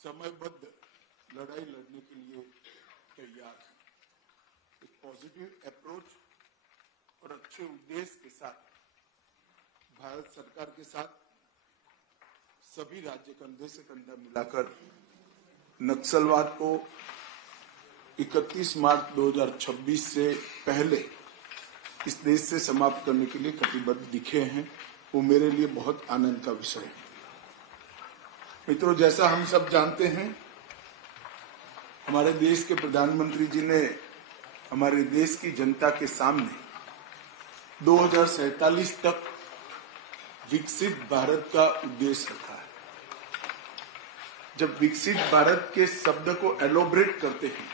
समयबद्ध लड़ाई लड़ने के लिए तैयार है। एक पॉजिटिव अप्रोच और अच्छे उद्देश्य के साथ भारत सरकार के साथ सभी राज्य कंधे से कंधा मिलाकर नक्सलवाद को 31 मार्च 2026 से पहले इस देश से समाप्त करने के लिए कटिबद्ध दिखे हैं, वो मेरे लिए बहुत आनंद का विषय है। मित्रों, जैसा हम सब जानते हैं, हमारे देश के प्रधानमंत्री जी ने हमारे देश की जनता के सामने 2047 तक विकसित भारत का उद्देश्य रखा है। जब विकसित भारत के शब्द को एलोब्रेट करते हैं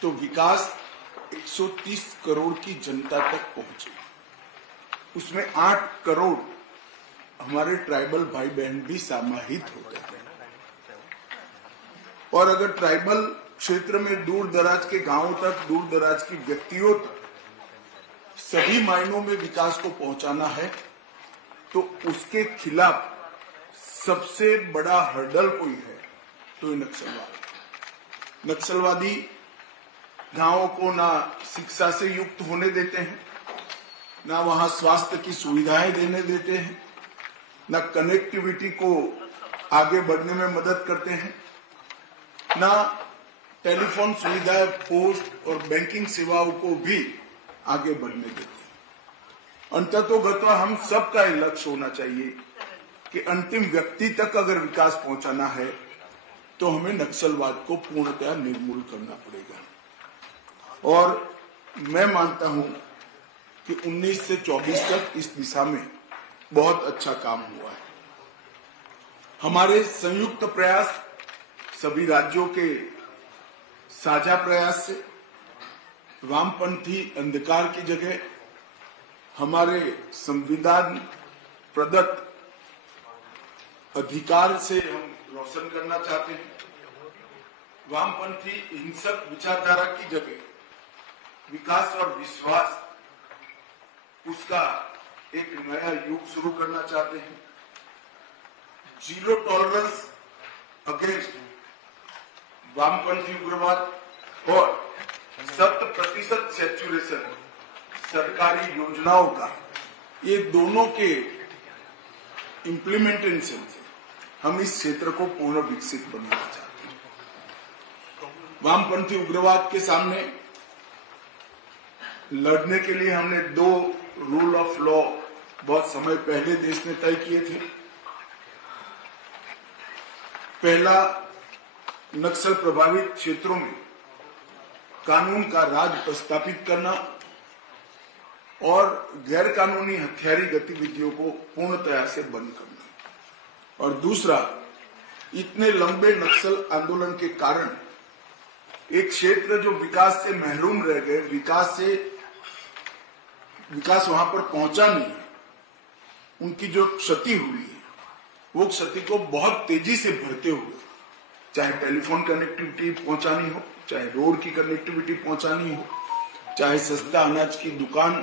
तो विकास 130 करोड़ की जनता तक पहुंचे। उसमें 8 करोड़ हमारे ट्राइबल भाई बहन भी समाहित होते हैं। और अगर ट्राइबल क्षेत्र में दूर दराज के गांवों तक, दूर दराज की व्यक्तियों तक सभी मायनों में विकास को पहुंचाना है तो उसके खिलाफ सबसे बड़ा हर्डल कोई है तो ये नक्सलवाद। नक्सलवादी गांवों को ना शिक्षा से युक्त होने देते हैं, ना वहां स्वास्थ्य की सुविधाएं देने देते हैं, ना कनेक्टिविटी को आगे बढ़ने में मदद करते हैं, ना टेलीफोन सुविधाएं, पोस्ट और बैंकिंग सेवाओं को भी आगे बढ़ने देते हैं। अंततोगत्वा हम सबका ये लक्ष्य होना चाहिए कि अंतिम व्यक्ति तक अगर विकास पहुंचाना है तो हमें नक्सलवाद को पूर्णतः निर्मूल करना पड़ेगा। और मैं मानता हूं कि 19 से 24 तक इस दिशा में बहुत अच्छा काम हुआ है। हमारे संयुक्त प्रयास, सभी राज्यों के साझा प्रयास से वामपंथी अंधकार की जगह हमारे संविधान प्रदत्त अधिकार से हम रोशन करना चाहते हैं। वामपंथी हिंसक विचारधारा की जगह विकास और विश्वास, उसका एक नया युग शुरू करना चाहते हैं। 0 टॉलरेंस अगेंस्ट वामपंथी उग्रवाद और 100% सैचुरेशन सरकारी योजनाओं का, ये दोनों के इम्प्लीमेंटेशन से हम इस क्षेत्र को पूर्ण विकसित बनाना चाहते हैं। वामपंथी उग्रवाद के सामने लड़ने के लिए हमने 2 रूल ऑफ लॉ बहुत समय पहले देश ने तय किए थे। पहला, नक्सल प्रभावित क्षेत्रों में कानून का राज प्रस्थापित करना और गैर कानूनी हथियारी गतिविधियों को पूर्णतया से बंद करना। और दूसरा, इतने लंबे नक्सल आंदोलन के कारण एक क्षेत्र जो विकास से महरूम रह गए, विकास वहां पर पहुंचा नहीं है, उनकी जो क्षति हुई है वो क्षति को बहुत तेजी से भरते हुए, चाहे टेलीफोन कनेक्टिविटी पहुंचानी हो, चाहे रोड की कनेक्टिविटी पहुंचानी हो, चाहे सस्ता अनाज की दुकान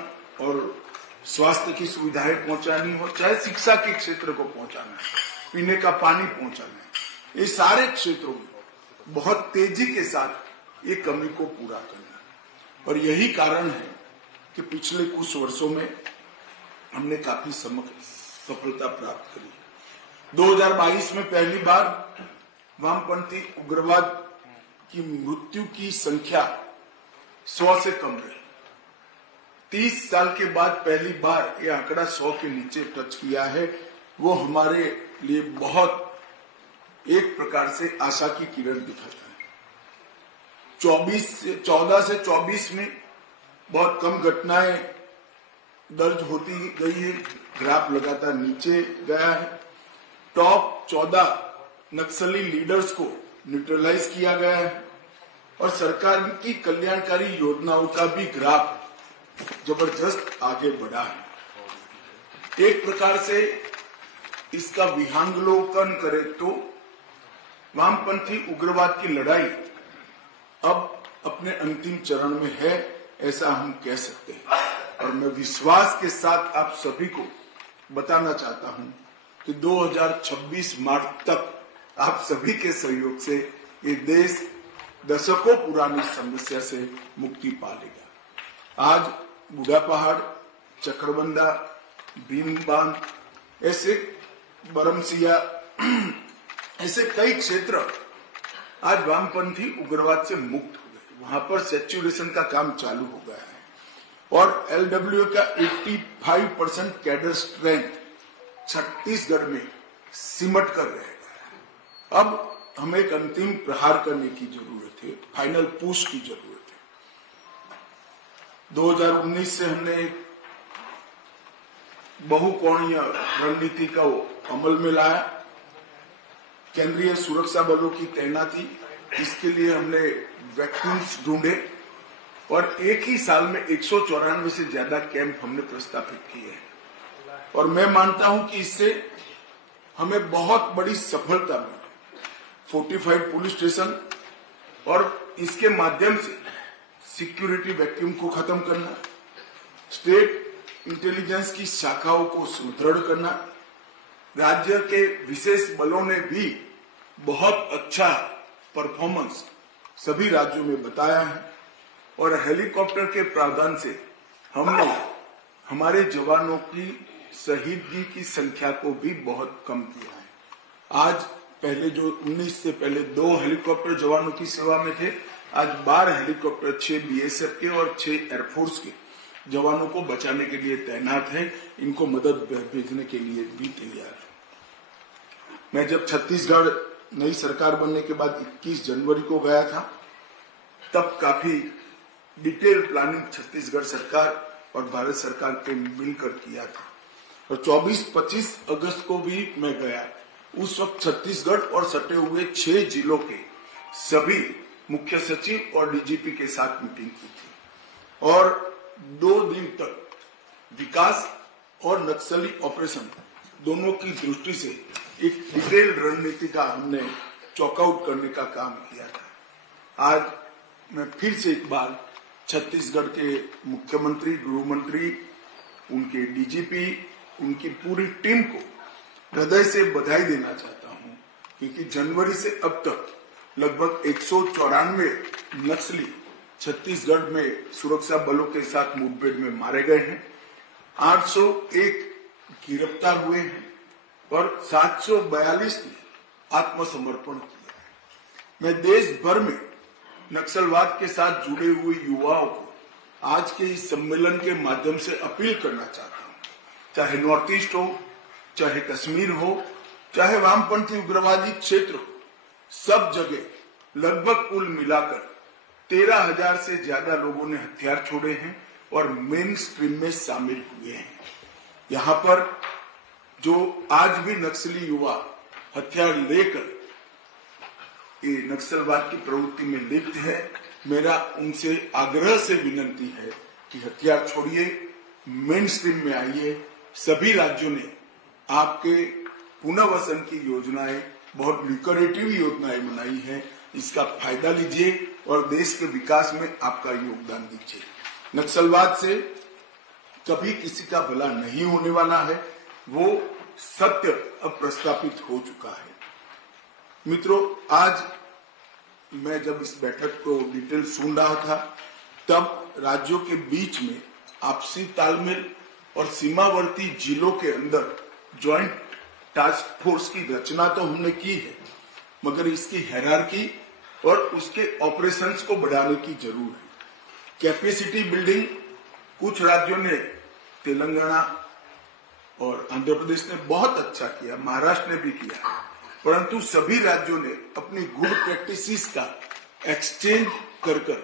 और स्वास्थ्य की सुविधाएं पहुंचानी हो, चाहे शिक्षा के क्षेत्र को पहुंचाना है, पीने का पानी पहुंचाना है, ये सारे क्षेत्रों में बहुत तेजी के साथ ये कमी को पूरा करना। और यही कारण है कि पिछले कुछ वर्षों में हमने काफी सफलता प्राप्त करी। 2022 में पहली बार वामपंथी उग्रवाद की मृत्यु की संख्या 100 से कम रही। 30 साल के बाद पहली बार यह आंकड़ा 100 के नीचे टच किया है। वो हमारे लिए बहुत एक प्रकार से आशा की किरण दिखाता है। 14 से 24 में बहुत कम घटनाएं दर्ज होती गई है, ग्राफ लगातार नीचे गया है। टॉप 14 नक्सली लीडर्स को न्यूट्रलाइज किया गया है और सरकार की कल्याणकारी योजनाओं का भी ग्राफ जबरदस्त आगे बढ़ा है। एक प्रकार से इसका विहंगावलोकन करें तो वामपंथी उग्रवाद की लड़ाई अब अपने अंतिम चरण में है, ऐसा हम कह सकते हैं। और मैं विश्वास के साथ आप सभी को बताना चाहता हूं कि 2026 मार्च तक आप सभी के सहयोग से ये देश दशकों पुरानी समस्या से मुक्ति पा लेगा। आज बूढ़ा पहाड़, चक्रबंदा, भीम बांध, ऐसे बरमसिया, ऐसे कई क्षेत्र आज वामपंथी उग्रवाद से मुक्त हो गए। वहां पर सैचुरेशन का काम चालू हो गया है और एलडब्ल्यू का 85% कैडर स्ट्रेंथ छत्तीसगढ़ में सिमट कर रहेगा। अब हमें एक अंतिम प्रहार करने की जरूरत है, फाइनल पुश की जरूरत है। 2019 से हमने एक बहुकोणीय रणनीति का अमल में लाया। केंद्रीय सुरक्षा बलों की तैनाती, इसके लिए हमने वैक्यूम्स ढूंढे और एक ही साल में 194 से ज्यादा कैंप हमने प्रस्तावित किए हैं और मैं मानता हूं कि इससे हमें बहुत बड़ी सफलता मिली। 45 पुलिस स्टेशन और इसके माध्यम से सिक्योरिटी वैक्यूम को खत्म करना, स्टेट इंटेलिजेंस की शाखाओं को सुदृढ़ करना, राज्य के विशेष बलों ने भी बहुत अच्छा परफॉर्मेंस सभी राज्यों में बताया है और हेलीकॉप्टर के प्रावधान से हमने हमारे जवानों की शहीदगी की संख्या को भी बहुत कम किया है। आज पहले जो 19 से पहले 2 हेलीकॉप्टर जवानों की सेवा में थे, आज 12 हेलीकॉप्टर 6 बीएसएफ के और 6 एयरफोर्स के जवानों को बचाने के लिए तैनात है। इनको मदद भेजने के लिए भी तैयार है। मैं जब छत्तीसगढ़ नई सरकार बनने के बाद 21 जनवरी को गया था, तब काफी डिटेल प्लानिंग छत्तीसगढ़ सरकार और भारत सरकार के मिलकर किया था और 24-25 अगस्त को भी मैं गया। उस वक्त छत्तीसगढ़ और सटे हुए 6 जिलों के सभी मुख्य सचिव और डीजीपी के साथ मीटिंग की थी और 2 दिन तक विकास और नक्सली ऑपरेशन दोनों की दृष्टि से एक डिटेल रणनीति का हमने चॉकआउट करने का काम किया था। आज मैं फिर से एक बार छत्तीसगढ़ के मुख्यमंत्री, गृह मंत्री, उनके डीजीपी, उनकी पूरी टीम को हृदय से बधाई देना चाहता हूं क्योंकि जनवरी से अब तक लगभग 194 नक्सली छत्तीसगढ़ में सुरक्षा बलों के साथ मुठभेड़ में मारे गए हैं, 801 गिरफ्तार हुए हैं और 742 ने आत्मसमर्पण किया है। मैं देश भर में नक्सलवाद के साथ जुड़े हुए युवाओं को आज के इस सम्मेलन के माध्यम से अपील करना चाहता हूं, चाहे नॉर्थ ईस्ट हो, चाहे कश्मीर हो, चाहे वामपंथी उग्रवादी क्षेत्र हो, सब जगह लगभग कुल मिलाकर 13,000 से ज्यादा लोगों ने हथियार छोड़े हैं और मेन स्ट्रीम में शामिल हुए हैं। यहाँ पर जो आज भी नक्सली युवा हथियार लेकर ये नक्सलवाद की प्रवृत्ति में लिप्त है, मेरा उनसे आग्रह से विनती है कि हथियार छोड़िए, मेन स्ट्रीम में आइए। सभी राज्यों ने आपके पुनर्वसन की योजनाएं, बहुत लुक्रेटिव योजनाएं बनाई हैं, इसका फायदा लीजिए और देश के विकास में आपका योगदान दीजिए। नक्सलवाद से कभी किसी का भला नहीं होने वाला है, वो सत्य अब प्रस्थापित हो चुका है। मित्रों, आज मैं जब इस बैठक को डिटेल सुन रहा था, तब राज्यों के बीच में आपसी तालमेल और सीमावर्ती जिलों के अंदर ज्वाइंट टास्क फोर्स की रचना तो हमने की है, मगर इसकी हायरार्की और उसके ऑपरेशंस को बढ़ाने की जरूरत है। कैपेसिटी बिल्डिंग कुछ राज्यों ने, तेलंगाना और आंध्र प्रदेश ने बहुत अच्छा किया, महाराष्ट्र ने भी किया, परंतु सभी राज्यों ने अपनी गुड प्रैक्टिसेस का एक्सचेंज कर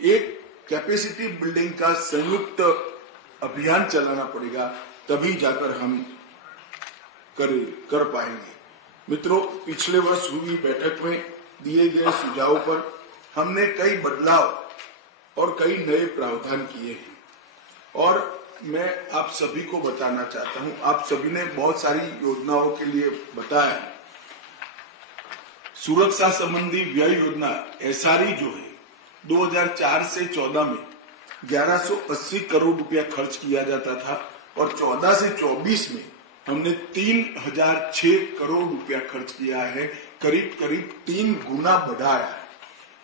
एक कैपेसिटी बिल्डिंग का संयुक्त अभियान चलाना पड़ेगा, तभी जाकर हम कर पाएंगे। मित्रों, पिछले वर्ष हुई बैठक में दिए गए सुझावों पर हमने कई बदलाव और कई नए प्रावधान किए हैं और मैं आप सभी को बताना चाहता हूं, आप सभी ने बहुत सारी योजनाओं के लिए बताया है। सुरक्षा संबंधी व्यय योजना एसआरई जो है 2004 से 14 में 1180 करोड़ रुपया खर्च किया जाता था और 14 से 24 में हमने 3006 करोड़ रुपया खर्च किया है, करीब करीब 3 गुना बढ़ाया है।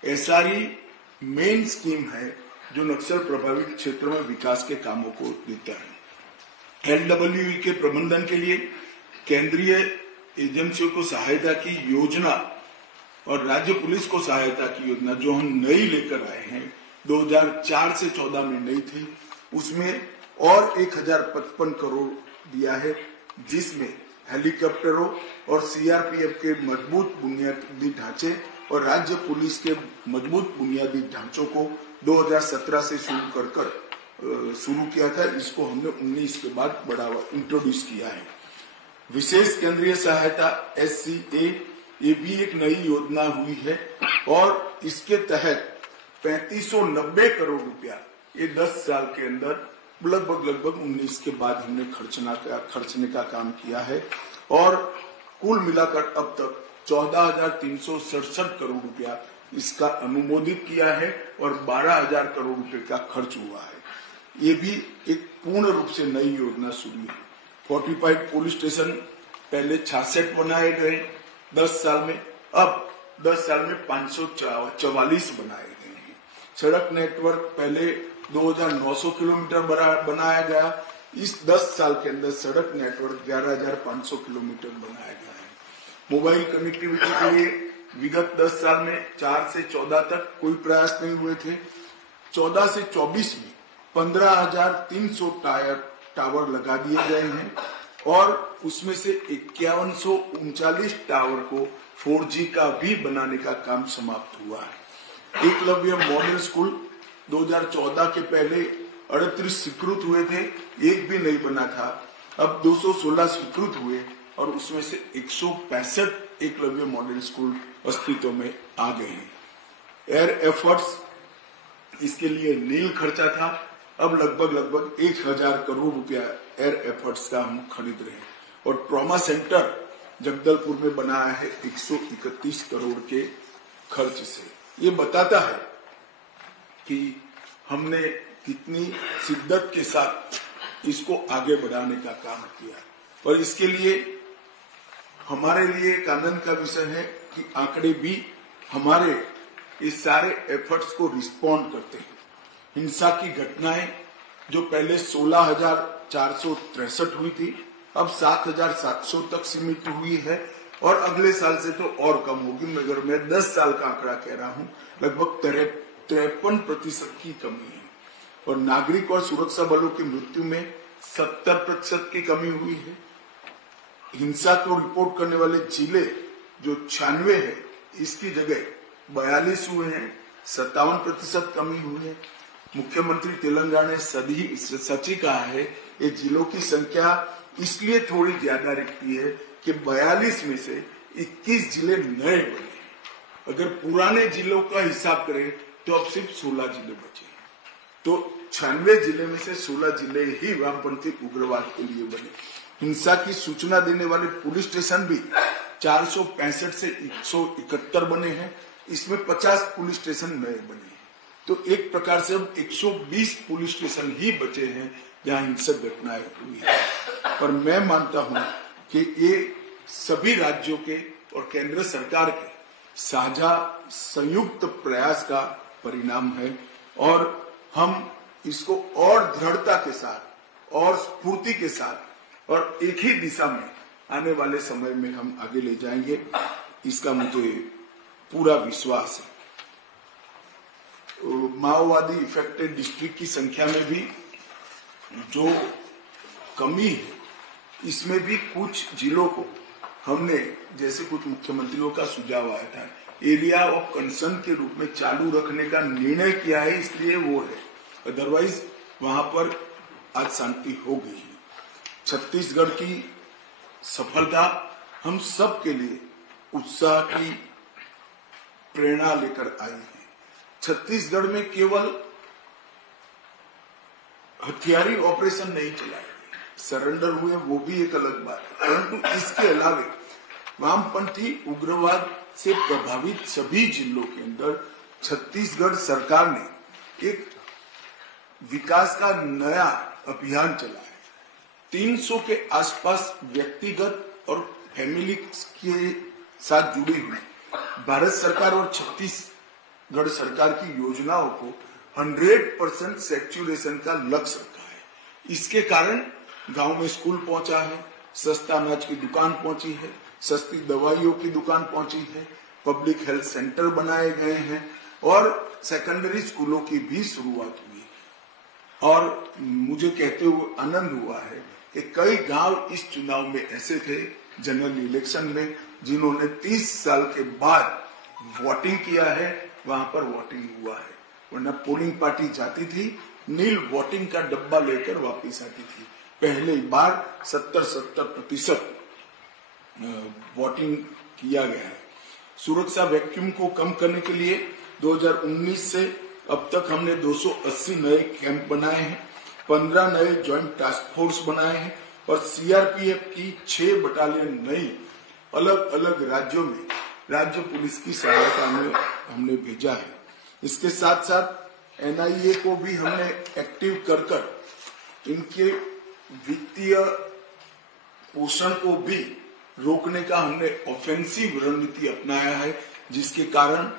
एसआरई मेन स्कीम है जो नक्सल प्रभावित क्षेत्रों में विकास के कामों को देता है। एलडब्ल्यूई के प्रबंधन के लिए केंद्रीय एजेंसियों को सहायता की योजना और राज्य पुलिस को सहायता की योजना जो हम नई लेकर आए हैं, 2004 से 14 में नई थी, उसमें और 1055 करोड़ दिया है, जिसमें हेलीकॉप्टरों और सीआरपीएफ के मजबूत बुनियादी ढांचे और राज्य पुलिस के मजबूत बुनियादी ढांचों को 2017 से शुरू किया था। इसको हमने 19 के बाद बढ़ावा इंट्रोड्यूस किया है। विशेष केंद्रीय सहायता SCA ये भी एक नई योजना हुई है और इसके तहत 3590 करोड़ रुपया ये 10 साल के अंदर लगभग 19 के बाद हमने खर्चने का काम किया है और कुल मिलाकर अब तक 14,367 करोड़ रुपया इसका अनुमोदित किया है और 12,000 करोड़ रुपए का खर्च हुआ है। ये भी एक पूर्ण रूप से नई योजना शुरू है। 45 पुलिस स्टेशन पहले 66 बनाए गए 10 साल में, अब 10 साल में 544 बनाए गए हैं। सड़क नेटवर्क पहले 2,900 किलोमीटर बनाया गया, इस 10 साल के अंदर सड़क नेटवर्क 11,500 किलोमीटर बनाया गया है। मोबाइल कनेक्टिविटी के लिए विगत 10 साल में 4 से 14 तक कोई प्रयास नहीं हुए थे। 14 से 24 में 15,300 टावर लगा दिए गए हैं और उसमें से 5139 टावर को 4G का भी बनाने का काम समाप्त हुआ है। एकलव्य मॉडल स्कूल 2014 के पहले 38 स्वीकृत हुए थे, एक भी नहीं बना था। अब 216 स्वीकृत हुए और उसमें से 165 एकलव्य मॉडल स्कूल अस्तित्व में आ गए हैं। एयर एफर्ट्स इसके लिए नील खर्चा था, अब लगभग 1,000 करोड़ रुपया एयर एफर्ट्स का हम खरीद रहे हैं और ट्रॉमा सेंटर जगदलपुर में बनाया है 131 करोड़ के खर्च से। ये बताता है कि हमने कितनी शिद्दत के साथ इसको आगे बढ़ाने का काम किया और इसके लिए हमारे लिए एक आनंद का विषय है कि आंकड़े भी हमारे इस सारे एफर्ट्स को रिस्पॉन्ड करते हैं। हिंसा की घटनाएं जो पहले 16,463 हुई थी, अब 7,700 तक सीमित हुई है और अगले साल से तो और कम होगी, मगर मैं 10 साल का आंकड़ा कह रहा हूं, लगभग 53% की कमी है। और नागरिक और सुरक्षा बलों की मृत्यु में 70% की कमी हुई है। हिंसा को रिपोर्ट करने वाले जिले जो 96 है, इसकी जगह 42 हुए हैं, 57% कमी हुई है। मुख्यमंत्री तेलंगाना ने सच ही कहा है, ये जिलों की संख्या इसलिए थोड़ी ज्यादा रखती है कि 42 में से 21 जिले नए बने। अगर पुराने जिलों का हिसाब करें तो अब सिर्फ 16 जिले बचे हैं। तो 96 जिले में से 16 जिले ही वामपंथी उग्रवाद के लिए बने। हिंसा की सूचना देने वाले पुलिस स्टेशन भी 465 से 171 बने हैं, इसमें 50 पुलिस स्टेशन नए बने हैं। तो एक प्रकार से अब 120 पुलिस स्टेशन ही बचे हैं जहां हिंसक घटनाएं हुई है। पर मैं मानता हूं कि ये सभी राज्यों के और केंद्र सरकार के साझा संयुक्त प्रयास का परिणाम है और हम इसको और दृढ़ता के साथ और स्फूर्ति के साथ और एक ही दिशा में आने वाले समय में हम आगे ले जाएंगे, इसका मुझे पूरा विश्वास है। माओवादी इफेक्टेड डिस्ट्रिक्ट की संख्या में भी जो कमी है, इसमें भी कुछ जिलों को हमने, जैसे कुछ मुख्यमंत्रियों का सुझाव आया था, एरिया ऑफ कंसर्न के रूप में चालू रखने का निर्णय किया है, इसलिए वो है, अदरवाइज वहां पर आज शांति हो गई है। छत्तीसगढ़ की सफलता हम सब के लिए उत्साह की प्रेरणा लेकर आई है। छत्तीसगढ़ में केवल हथियारी ऑपरेशन नहीं चलाए, सरेंडर हुए वो भी एक अलग बात है, परंतु इसके अलावे वामपंथी उग्रवाद से प्रभावित सभी जिलों के अंदर छत्तीसगढ़ सरकार ने एक विकास का नया अभियान चलाया है। 300 के आसपास व्यक्तिगत और फैमिली के साथ जुड़ी हुई भारत सरकार और छत्तीसगढ़ सरकार की योजनाओं को 100% सैचुरेशन का लक्ष्य रखा है। इसके कारण गांव में स्कूल पहुंचा है, सस्ता अनाज की दुकान पहुंची है, सस्ती दवाइयों की दुकान पहुंची है, पब्लिक हेल्थ सेंटर बनाए गए हैं और सेकेंडरी स्कूलों की भी शुरुआत हुई। और मुझे कहते हुए आनंद हुआ है कि कई गांव इस चुनाव में ऐसे थे जनरल इलेक्शन में जिन्होंने 30 साल के बाद वोटिंग किया है, वहां पर वोटिंग हुआ है। वरना पोलिंग पार्टी जाती थी, नील वोटिंग का डब्बा लेकर वापस आती थी। पहली बार 70% वोटिंग किया गया है। सुरक्षा वैक्यूम को कम करने के लिए 2019 से अब तक हमने 280 नए कैंप बनाए हैं, 15 नए ज्वाइंट टास्क फोर्स बनाए हैं और सीआरपीएफ की 6 बटालियन नई अलग अलग राज्यों में राज्य पुलिस की सहायता में हमने भेजा है। इसके साथ साथ एनआईए को भी हमने एक्टिव कर इनके वित्तीय पोषण को भी रोकने का हमने ऑफेंसिव रणनीति अपनाया है, जिसके कारण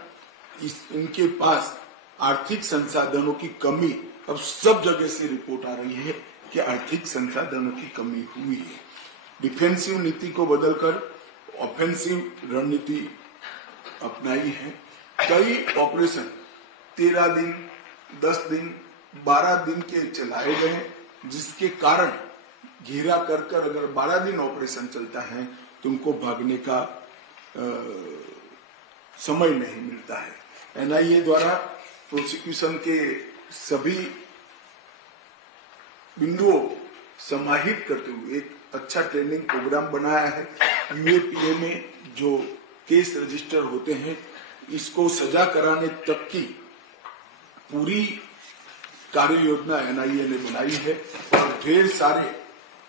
इनके पास आर्थिक संसाधनों की कमी अब सब जगह से रिपोर्ट आ रही है कि आर्थिक संसाधनों की कमी हुई है। डिफेंसिव नीति को बदलकर ऑफेंसिव रणनीति अपनाई है। कई ऑपरेशन 13 दिन, 10 दिन, 12 दिन के चलाए गए, जिसके कारण घेरा कर अगर 12 दिन ऑपरेशन चलता है तो उनको भागने का समय नहीं मिलता है। एनआईए द्वारा प्रोसिक्यूशन के सभी बिंदुओं समाहित करते हुए एक अच्छा ट्रेनिंग प्रोग्राम बनाया है। यूएपीए में जो केस रजिस्टर होते हैं, इसको सजा कराने तक की पूरी कार्य योजना एनआईए ने बनाई है और ढेर सारे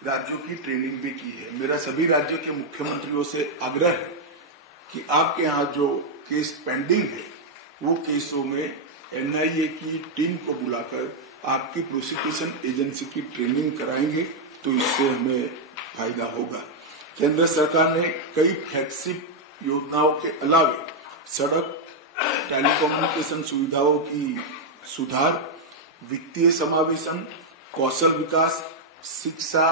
राज्यों की ट्रेनिंग भी की है। मेरा सभी राज्यों के मुख्यमंत्रियों से आग्रह है कि आपके यहाँ जो केस पेंडिंग है, वो केसों में एनआईए की टीम को बुलाकर आपकी प्रोसिक्यूशन एजेंसी की ट्रेनिंग कराएंगे तो इससे हमें फायदा होगा। केंद्र सरकार ने कई फ्लैगशिप योजनाओं के अलावा सड़क, टेलीकम्युनिकेशन सुविधाओं की सुधार, वित्तीय समावेशन, कौशल विकास, शिक्षा,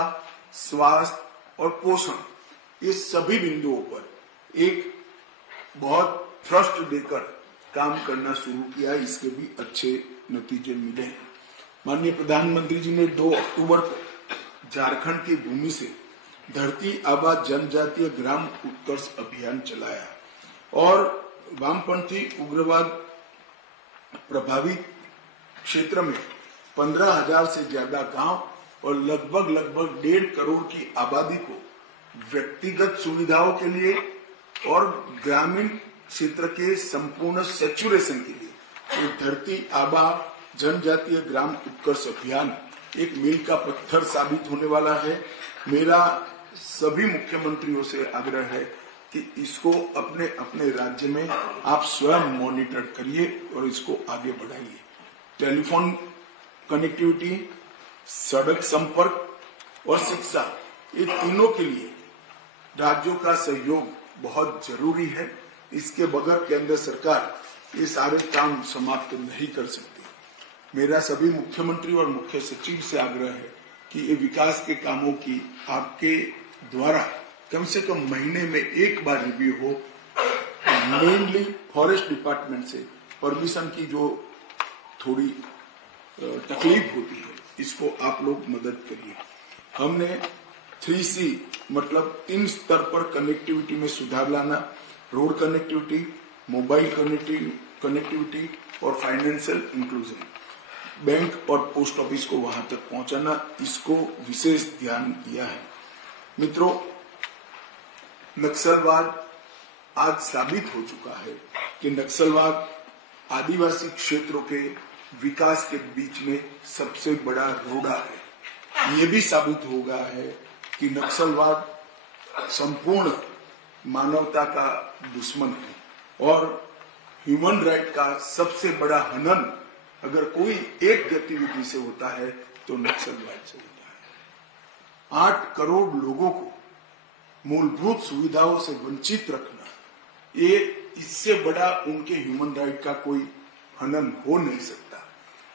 स्वास्थ्य और पोषण, ये सभी बिंदुओं पर एक बहुत थ्रस्ट देकर काम करना शुरू किया। इसके भी अच्छे नतीजे मिले हैं। माननीय प्रधानमंत्री जी ने 2 अक्टूबर को झारखंड की भूमि से धरती आबा जनजातीय ग्राम उत्कर्ष अभियान चलाया और वामपंथी उग्रवाद प्रभावित क्षेत्र में 15,000 से ज्यादा गांव और लगभग 1.5 करोड़ की आबादी को व्यक्तिगत सुविधाओं के लिए और ग्रामीण क्षेत्र के संपूर्ण सैचुरेशन के लिए ये धरती आबा जनजातीय ग्राम उत्कर्ष अभियान एक मील का पत्थर साबित होने वाला है। मेरा सभी मुख्यमंत्रियों से आग्रह है कि इसको अपने अपने राज्य में आप स्वयं मॉनिटर करिए और इसको आगे बढ़ाइए। टेलीफोन कनेक्टिविटी, सड़क संपर्क और शिक्षा, ये तीनों के लिए राज्यों का सहयोग बहुत जरूरी है। इसके बगैर केंद्र सरकार ये सारे काम समाप्त नहीं कर सकती। मेरा सभी मुख्यमंत्री और मुख्य सचिव से आग्रह है कि ये विकास के कामों की आपके द्वारा कम से कम महीने में एक बार रिव्यू हो। मेनली फॉरेस्ट डिपार्टमेंट से परमिशन की जो थोड़ी तकलीफ होती है, इसको आप लोग मदद करिए। हमने 3C मतलब 3 स्तर पर कनेक्टिविटी में सुधार लाना, रोड कनेक्टिविटी, मोबाइल कनेक्टिविटी और फाइनेंशियल इंक्लूजन, बैंक और पोस्ट ऑफिस को वहां तक पहुंचाना, इसको विशेष ध्यान दिया है। मित्रों, नक्सलवाद आज साबित हो चुका है कि नक्सलवाद आदिवासी क्षेत्रों के विकास के बीच में सबसे बड़ा रोड़ा है। ये भी साबित हो गया है कि नक्सलवाद संपूर्ण मानवता का दुश्मन है और ह्यूमन राइट का सबसे बड़ा हनन अगर कोई एक गतिविधि से होता है तो नक्सलवाद से होता है। 8 करोड़ लोगों को मूलभूत सुविधाओं से वंचित रखना, ये इससे बड़ा उनके ह्यूमन राइट का कोई हनन हो नहीं सकता।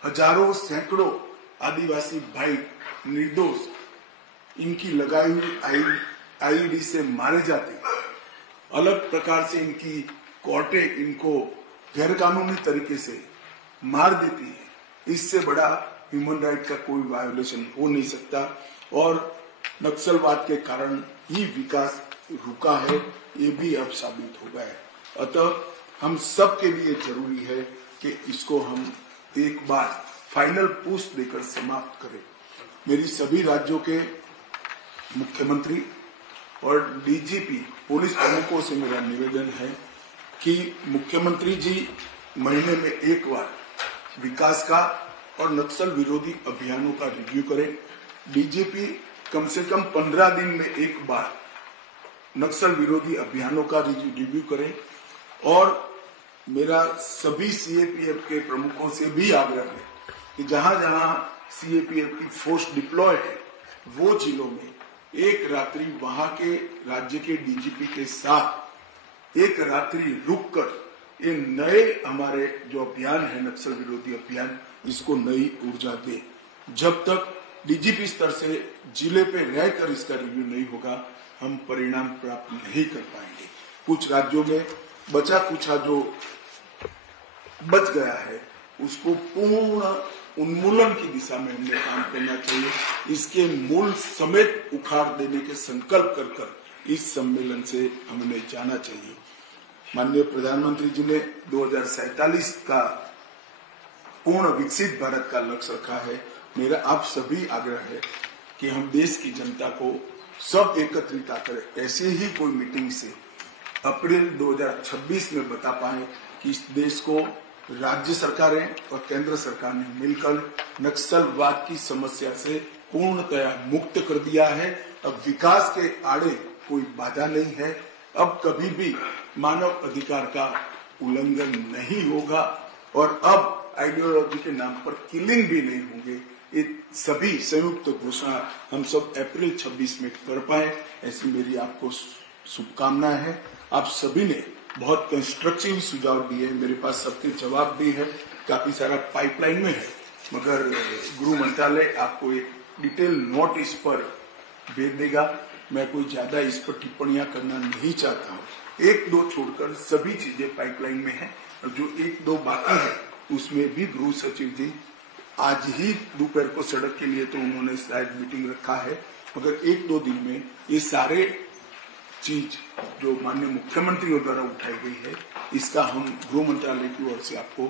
हजारों सैकड़ों आदिवासी भाई निर्दोष इनकी लगाई हुई आईडी से मारे जाते, अलग प्रकार से इनकी कोर्टें इनको गैरकानूनी तरीके से मार देती है। इससे बड़ा ह्यूमन राइट का कोई वायोलेशन हो नहीं सकता और नक्सलवाद के कारण ही विकास रुका है, ये भी अब साबित हो गया है। अतः हम सब के लिए जरूरी है कि इसको हम एक बार फाइनल पुश देकर समाप्त करें। मेरी सभी राज्यों के मुख्यमंत्री और डीजीपी पुलिस प्रमुखों से मेरा निवेदन है कि मुख्यमंत्री जी महीने में एक बार विकास का और नक्सल विरोधी अभियानों का रिव्यू करें। डीजीपी कम से कम 15 दिन में एक बार नक्सल विरोधी अभियानों का रिव्यू करें। और मेरा सभी सीएपीएफ के प्रमुखों से भी आग्रह है कि जहां जहां सीएपीएफ की फोर्स डिप्लॉय है वो जिलों में एक रात्रि वहां के राज्य के डीजीपी के साथ एक रात्रि रुककर ये नए हमारे जो अभियान है नक्सल विरोधी अभियान, इसको नई ऊर्जा दे। जब तक डीजीपी स्तर से जिले पे रहकर इसका रिव्यू नहीं होगा, हम परिणाम प्राप्त नहीं कर पाएंगे। कुछ राज्यों में बचा कुछा जो बच गया है उसको पूर्ण उन्मूलन की दिशा में हमने काम करना चाहिए। इसके मूल समेत उखाड़ देने के संकल्प कर कर इस सम्मेलन से हमें जाना चाहिए। माननीय प्रधानमंत्री जी ने 2047 का पूर्ण विकसित भारत का लक्ष्य रखा है। मेरा आप सभी आग्रह है कि हम देश की जनता को सब एकत्रित आकर ऐसे ही कोई मीटिंग से अप्रैल 2026 में बता पाए कि इस देश को राज्य सरकारें और केंद्र सरकार ने मिलकर नक्सलवाद की समस्या से पूर्णतया मुक्त कर दिया है। अब विकास के आड़े कोई बाधा नहीं है। अब कभी भी मानव अधिकार का उल्लंघन नहीं होगा और अब आइडियोलॉजी के नाम पर किलिंग भी नहीं होंगे। ये सभी संयुक्त घोषणा हम सब अप्रैल 26 में कर पाए, ऐसी मेरी आपको शुभकामनाएं हैं। आप सभी ने बहुत कंस्ट्रक्टिव सुझाव दिए, मेरे पास सबके जवाब भी है, काफी सारा पाइपलाइन में है, मगर गृह मंत्रालय आपको एक डिटेल नोट इस पर भेज देगा। मैं कोई ज्यादा इस पर टिप्पणियां करना नहीं चाहता हूँ। एक दो छोड़कर सभी चीजें पाइपलाइन में है और जो एक दो बाकी है उसमें भी गृह सचिव जी आज ही दोपहर को सड़क के लिए तो उन्होंने शायद मीटिंग रखा है, मगर एक दो दिन में ये सारे चीज जो माननीय मुख्यमंत्रियों द्वारा उठाई गई है इसका हम गृह मंत्रालय की ओर से आपको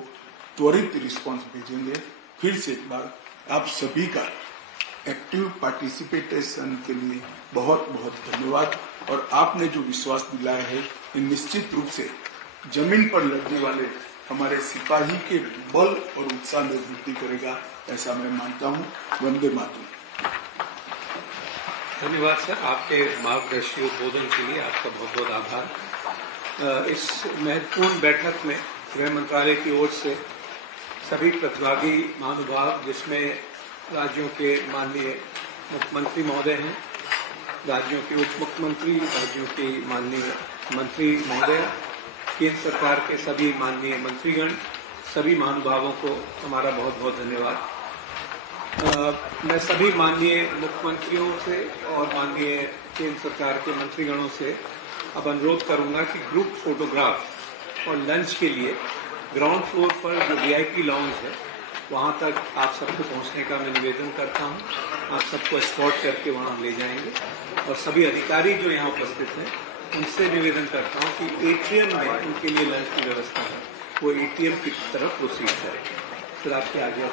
त्वरित रिस्पांस भेजेंगे। फिर से एक बार आप सभी का एक्टिव पार्टिसिपेशन के लिए बहुत बहुत धन्यवाद। और आपने जो विश्वास दिलाया है ये निश्चित रूप से जमीन पर लड़ने वाले हमारे सिपाही के बल और उत्साह में वृद्धि करेगा, ऐसा मैं मानता हूँ। वंदे मातरम। धन्यवाद सर, आपके मार्गदर्शी उद्बोधन के लिए आपका बहुत बहुत आभार। इस महत्वपूर्ण बैठक में गृह मंत्रालय की ओर से सभी प्रतिभागी महानुभाव, जिसमें राज्यों के माननीय मुख्यमंत्री महोदय हैं, राज्यों के उप मुख्यमंत्री, राज्यों के माननीय मंत्री महोदय, केंद्र सरकार के सभी माननीय मंत्रीगण, सभी महानुभावों को हमारा बहुत बहुत धन्यवाद। मैं सभी माननीय मुख्यमंत्रियों से और माननीय केंद्र सरकार के मंत्रीगणों से अब अनुरोध करूंगा कि ग्रुप फोटोग्राफ और लंच के लिए ग्राउंड फ्लोर पर जो वीआईपी लाउंज है वहां तक आप सबको पहुंचने का मैं निवेदन करता हूं। आप सबको एस्कॉर्ट करके वहां ले जाएंगे और सभी अधिकारी जो यहाँ उपस्थित हैं उनसे निवेदन करता हूं कि एटीएम में उनके लिए लंच की व्यवस्था है, वो एटीएम की तरफ प्रोसीड करें। फिर आपके आगे